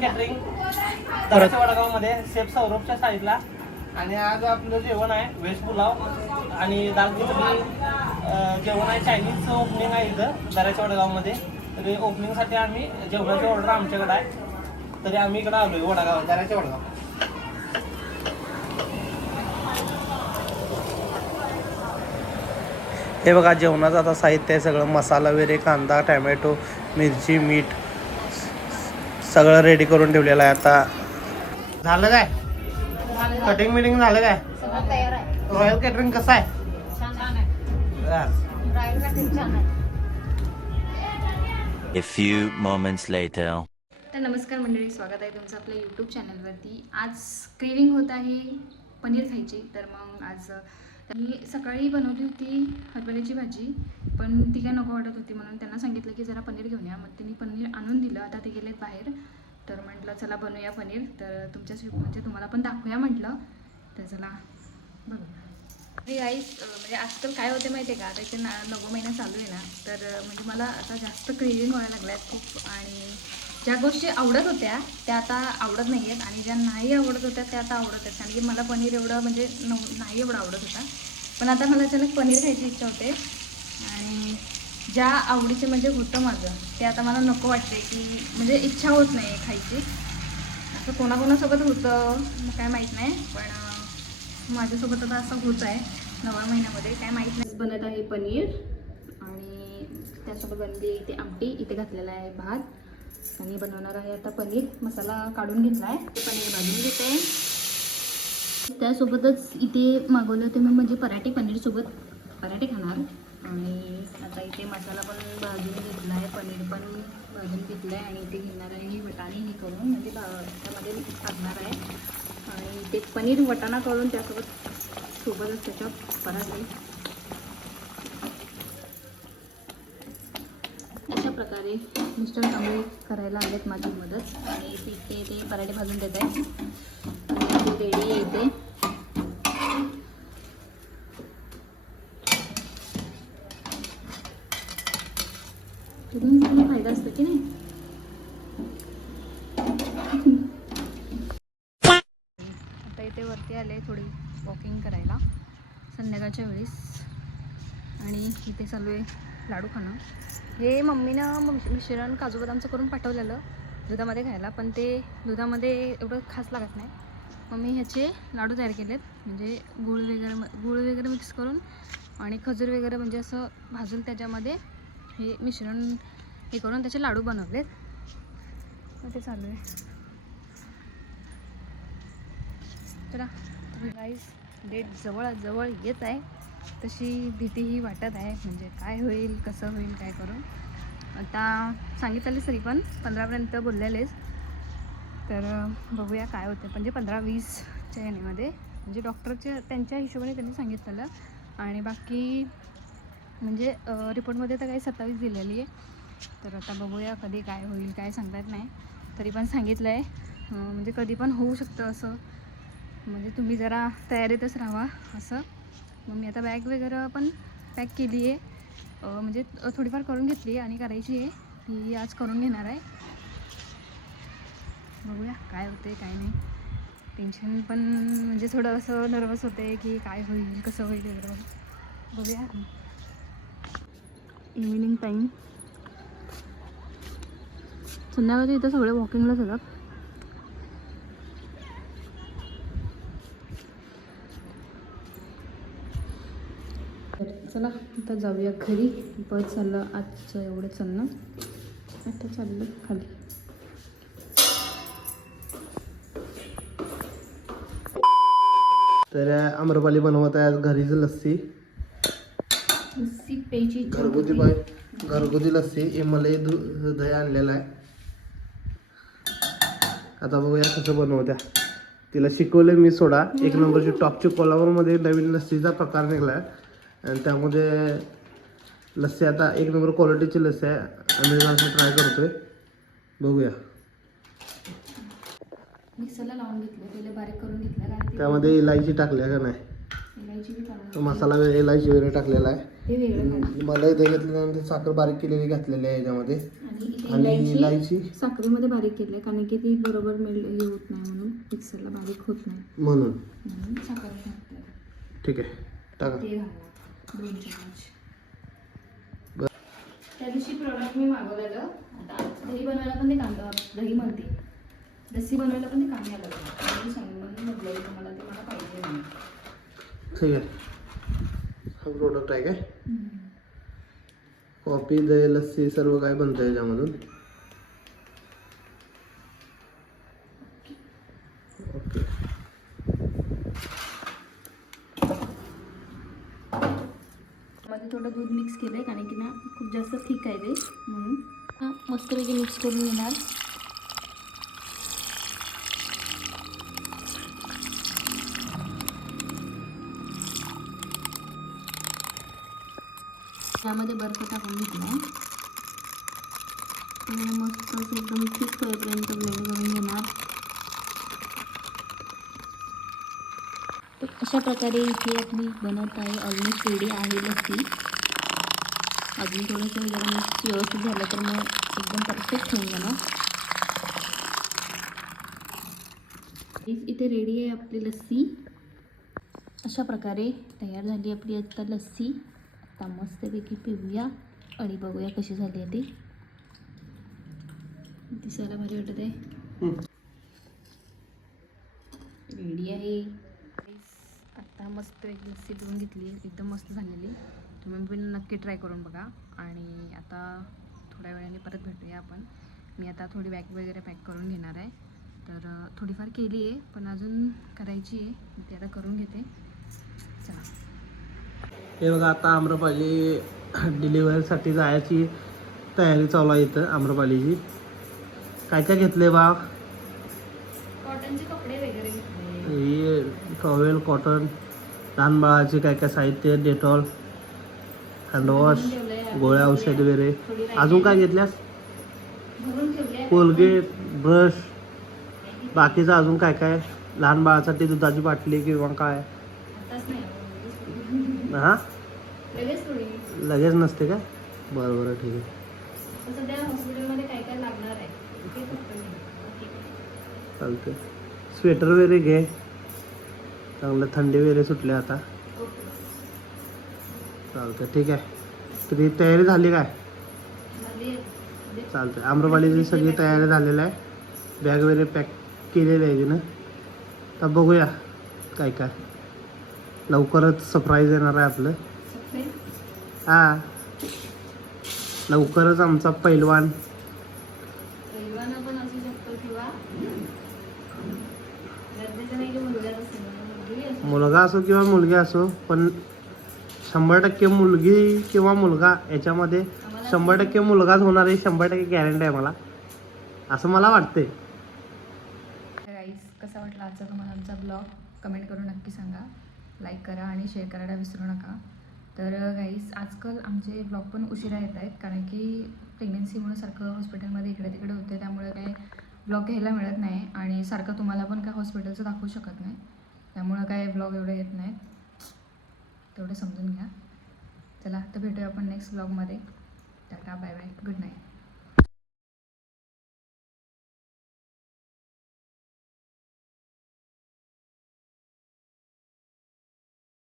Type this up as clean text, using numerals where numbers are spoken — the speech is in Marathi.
कॅटरिंग दराच्या वडगावमध्ये सेफ सौरभच्या साईडला. आणि आज आपलं जेवण आहे व्हेज पुलाव आणि दाल खिचडी जेवण आहे. चायनीज ओपनिंग आहे इथं दराच्या वडगावमध्ये. तरी ओपनिंगसाठी आम्ही जेवणाची ऑर्डर आमच्याकडे आहे. तरी आम्ही इकडं आलोय वडगाव दराच्या वडगाव. हे बघा जेवणाचं आता साहित्य आहे सगळं. मसाला वगैरे, कांदा, टॅमॅटो, मिरची, मीठ सगळं रेडी करून ठेवलेलं आहे. आता झालं काय कटिंग मिटिंग झालं काय? तयार आहे. रॉयल कॅटरिंग कसं आहे? छान आहे. रॉयल कॅटरिंग छान आहे. A few moments later. तर नमस्कार मंडळी, स्वागत आहे तुमचं आपल्या यूट्यूब चॅनलवरती. आज क्रेविंग होत आहे पनीर खायची. तर मग आज मी सकाळी बनवली होती हरभऱ्याची भाजी, पण ती काय नको वाटत होती म्हणून त्यांना सांगितलं की जरा पनीर घेऊन या. मग त्यांनी पनीर आणून दिलं. आता ते गेलेत बाहेर. तर म्हटलं चला बनवूया पनीर. तर म्हणजे तुम्हाला पण दाखवूया म्हटलं. तर चला बघू गाईस. म्हणजे आजकाल काय होते माहिती आहे का, आता इथे 9 महिना चालू आहे ना, तर म्हणजे मला आता जास्त क्रेविंग व्हायला लागल्या आहेत खूप. आणि ज्या गोष्टी आवडत होत्या त्या आता आवडत नाही आहेत, आणि ज्या नाही आवडत होत्या त्या आता आवडत आहेत. कारण की मला पनीर एवढं म्हणजे नाही एवढं आवडत होता, पण आता मला अचानक पनीर खायची इच्छा होते. आणि ज्या आवडीचे म्हणजे होतं माझं ते आता मला नको वाटते, की म्हणजे इच्छा होत नाही खायची. असं कोणाकोणासोबत होतं मग काय माहीत नाही, पण माझ्यासोबत आता असं होत आहे 9व्या महिन्यामध्ये, काय माहीत नाही. बनत आहे पनीर आणि त्यासोबत बनली इथे आमटी, इथे घातलेला आहे भात. आणि बनवणार आहे आता पनीर. मसाला काढून घेतला आहे, ते पनीर भाजून घेते. त्यासोबतच इथे मागवलं होते मी म्हणजे पराठे, पनीरसोबत पराठे खाणार. आणि आता इथे मसाला पण भाजून घेतला आहे, पनीर पण भाजून घेतलं आहे. आणि इथे घेणार आहे ही वटाणे हे करून म्हणजे त्यामध्ये टाकणार आहे. आणि ते पनीर वटाणा करून सोबतच त्याच्या पराठे. अशा प्रकारे मिस्टर चांगले करायला आलेत माझी मदत. आणि तिथे ते पराठे भाजून देत आहे. आणि रेडी आहे इथे. तुम्ही फायदा असतो की नाही. आता इथे वरती आले थोडी वॉकिंग करायला संध्याकाळच्या वेळेस. आणि इथे चालू आहे लाडू खाणं. हे मम्मीनं मिश्रण काजू बदामचं करून पाठवलेलं दुधामध्ये खायला, पण ते दुधामध्ये एवढं खास लागत नाही. मम्मी ह्याचे लाडू तयार केलेत, म्हणजे गूळ वगैरे मिक्स करून आणि खजूर वगैरे म्हणजे असं भाजून त्याच्यामध्ये हे मिश्रण हे करून त्याचे लाडू बनवलेत. मग ते चालू आहे. चला गाईस, डेट जवळ येत आहे, तशी भीतीही वाटत आहे. म्हणजे काय होईल, कसं होईल, काय करू. आता सांगितलेले तरी पण 15पर्यंत बोललेलेच. तर बघूया काय होतं. म्हणजे 15-20च्या यानेमध्ये म्हणजे डॉक्टरच्या त्यांच्या हिशोबाने त्यांनी सांगितलेलं. आणि बाकी म्हणजे रिपोर्टमध्ये तर काही 27 दिलेली आहे. तर आता बघूया कधी काय होईल, काय सांगता येत नाही. तरी पण सांगितलं आहे म्हणजे कधी पण होऊ शकतं असं. म्हणजे तुम्ही जरा तयारीतच राहा असं. मग मी आता बॅग वगैरे पण पॅक केली आहे, म्हणजे थोडीफार करून घेतली आणि करायची आहे. ती आज करून घेणार आहे. बघूया काय होते काय नाही. टेन्शन पण म्हणजे थोडं असं नर्वस होते की काय होईल, कसं होईल वगैरे. बघूया. इव्हिनिंग टाईम संध्याकाळी इथं सगळे वॉकिंगला जातात. चला आता जाऊया घरी. बस चाललं आजचं एवढं चालणं. आता चाललं खाली. तर आम्रपाली बनवत आहे आज घरीच लस्सी प्यायची घरगुती लस्सी. हे मला दही आणलेलं आहे. आता बघूया कसं बनवत्या. तिला शिकवलं मी सोडा. 1 नंबरची टॉपची कोल्हापूरमध्ये नवीन लस्सीचा प्रकार निघाला आहे. आणि त्यामध्ये लस्सी आता 1 नंबर क्वालिटीची लस्सी आहे. आम्ही ट्राय करतोय. बघूया. मिक्सरला लावून घेतलं, पहिले बारीक करून घेतलं. त्यामध्ये इलायची टाकल्या का नाही, इलायची बी टाकली, मसाला इलायची वगैरे टाकलेला आहे. हे वेगळं घाला. मलाई दही घेतल्यानंतर साखर बारीक केलेली घातलेली आहे याच्यामध्ये आणि इथे आणि इलायची इलायची साखरेमध्ये बारीक केली आहे कारण की ती बरोबर मेल्ट हे होत नाही म्हणून मिक्सरला बारीक होत नाही म्हणून म्हणून साखर घातली. ठीक आहे टाका. ते घाला 2 चमच. त्या दिवशी प्रोडक्ट मी मागवलेलं. आता दही बनवायला पण ते कांदा दही म्हणते लस्सी बनवायला पण ते कांदा लागलं. मी सांगून म्हटलं तुम्हाला ते मला पाहिजे म्हणून. ठीक आहे. हा प्रोडक्ट आहे काय कॉफी दही लस्सी सर्व काय बनतं याच्यामधून. ओके मध्ये थोडं दूध मिक्स केलं आहे कारण की ना खूप जास्त थिक आहे ते म्हणून मस्तपैकी मिक्स करून घेणार. त्यामध्ये बर्फ टाकून घेतला मस्त असं एकदम थिक होईपर्यंत ब्लेंड करून घेणार. तर अशा प्रकारे इथे आपली बनत आहे. ऑलमोस्ट रेडी आहे लस्सी. अजून थोडंसं जरा मिक्स व्यवस्थित झालं तर मग एकदम परफेक्ट होऊन जाणार. इथे रेडी आहे आपली लस्सी. अशा प्रकारे तयार झाली आपली आता लस्सी. आता मस्तपैकी पिऊया आणि बघूया कशी झाली आहे ती. दिसायला भारी वाटत आहे. रेडी आहे. आता मस्त एक लस्सी पिऊन घेतली एकदम मस्त झालेली. तुम्ही पण नक्की ट्राय करून बघा. आणि आता थोड्या वेळाने परत भेटूया आपण. मी आता थोडी बॅग वगैरे पॅक करून घेणार आहे. तर थोडीफार केली आहे पण अजून करायची आहे. ती आता करून घेते. चला. हे बघा आता आम्रपाली डिलिव्हरीसाठी जायची तयारी चालू आहे इथं आम्रपालीची. काय काय घेतले बा. कॉटनचे कपडे वगैरे घेतले. ही टॉवेल कॉटन लहान बाळाचे काय काय साहित्य डेटॉल हँडवॉश गोळ्या औषध वगैरे. अजून काय घेतल्यास. भरून ठेवले. कोलगेट ब्रश बाकीचं अजून काय काय लहान बाळासाठी दुधाची बाटली किंवा काय. आताच नाही हां लगेच थोडी. लगेच नसते काय. बरं बरं ठीक आहे. आता सध्या हॉस्पिटलमध्ये काय काय लागणार आहे ते फक्त घे. ओके. चालते. स्वेटर वगैरे घे चांगलं थंडी वगैरे सुटले आता. ओके. चालतं ठीक आहे. तुझी तयारी झाली काय. झाली. चालतं. आम्रपालीची सगळी तयारी झालेली आहे. बॅग वगैरे पॅक केलेली आहे तिनं. तर बघूया काय काय. लवकरच सरप्राईज येणार आहे आपलं. हां लवकरच आमचा पैलवान. पैलवान पण असू शकतो किंवा गरजेचं नाही की मुलगाच असेल. मुलगी असू. मुलगा असो किंवा मुलगी असो पण 100% मुलगी किंवा मुलगा याच्यामध्ये 100% मुलगाच होणार आहे. 100% गॅरंटी आहे मला असं मला वाटते. गाईस कसा वाटला आजचा तुम्हाला आमचा ब्लॉग कमेंट करून नक्की सांगा. लाईक करा आणि शेअर करायला विसरू नका. तर गाईस आजकाल आमचे ब्लॉग पण उशिरा येत आहेत कारण की प्रेग्नन्सीमुळे सारखं हॉस्पिटलमध्ये इकडे तिकडे होते. त्यामुळे काय ब्लॉग घ्यायला मिळत नाही आणि सारखं तुम्हाला पण काय हॉस्पिटलचं दाखवू शकत नाही. त्यामुळं काय ब्लॉग एवढे येत नाहीत. तेवढं समजून घ्या. चला तर भेटूया आपण नेक्स्ट ब्लॉगमध्ये. Tata bye bye good night.